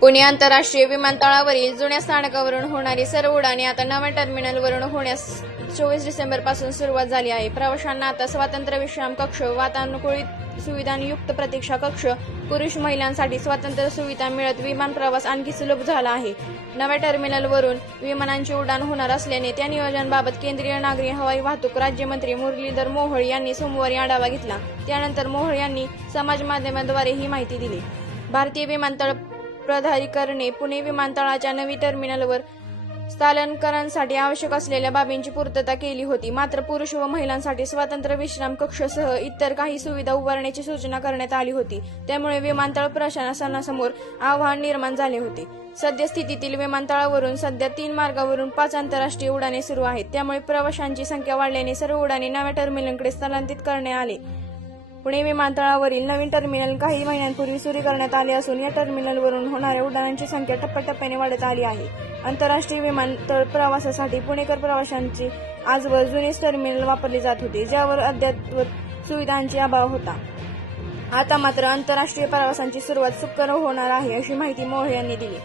पुणे आंतरराष्ट्रीय विमानतळावरील जुन्या स्थानकावरून होणारी सर्व उडाणे आता नव्या टर्मिनलवरून होण्यास चोवीस डिसेंबरपासून सुरुवात झाली आहे. प्रवाशांना आता स्वातंत्र्य विश्राम कक्ष वातानुकूलित सुविधांयुक्त प्रतीक्षा कक्ष पुरुष महिलांसाठी स्वातंत्र्य सुविधा मिळत विमान प्रवास आणखी सुलभ झाला आहे. नव्या टर्मिनलवरून विमानांची उड्डाण होणार असल्याने त्या नियोजनाबाबत केंद्रीय नागरी हवाई वाहतूक राज्यमंत्री मुरलीधर मोहोळ यांनी सोमवारी आढावा घेतला. त्यानंतर मोहोळ यांनी समाज माध्यमाद्वारे ही माहिती दिली. भारतीय विमानतळ प्राधिकरणे पुणे विमानतळाच्या नवी टर्मिनलवर स्थानांतरांसाठी आवश्यक असलेल्या बाबींची पूर्तता केली होती. मात्र पुरुष व महिलांसाठी स्वातंत्र्य विश्राम कक्षसह इतर काही सुविधा उभारण्याची सूचना करण्यात आली होती. त्यामुळे विमानतळ प्रशासनासमोर आव्हान निर्माण झाले होते. सद्यस्थितीतील विमानतळावरून सध्या तीन मार्गावरून पाच आंतरराष्ट्रीय उड्डाणे सुरू आहेत. त्यामुळे प्रवाशांची संख्या वाढल्याने सर्व उड्डाणे नव्या टर्मिनलकडे स्थलांतरित करण्यात आले. पुणे विमानतळावरील नवीन टर्मिनल काही महिन्यांपूर्वी सुरू करण्यात आले असून या टर्मिनलवरून होणाऱ्या उड्डाणांची संख्या टप्प्याटप्प्याने वाढत आली आहे. आंतरराष्ट्रीय विमानतळ प्रवासासाठी पुणेकर प्रवाशांची आजवर जुनीच टर्मिनल वापरली जात होती ज्यावर अद्यावत सुविधांची अभाव होता. आता मात्र आंतरराष्ट्रीय प्रवासांची सुरुवात सुकर होणार आहे अशी माहिती मोहे यांनी दिली.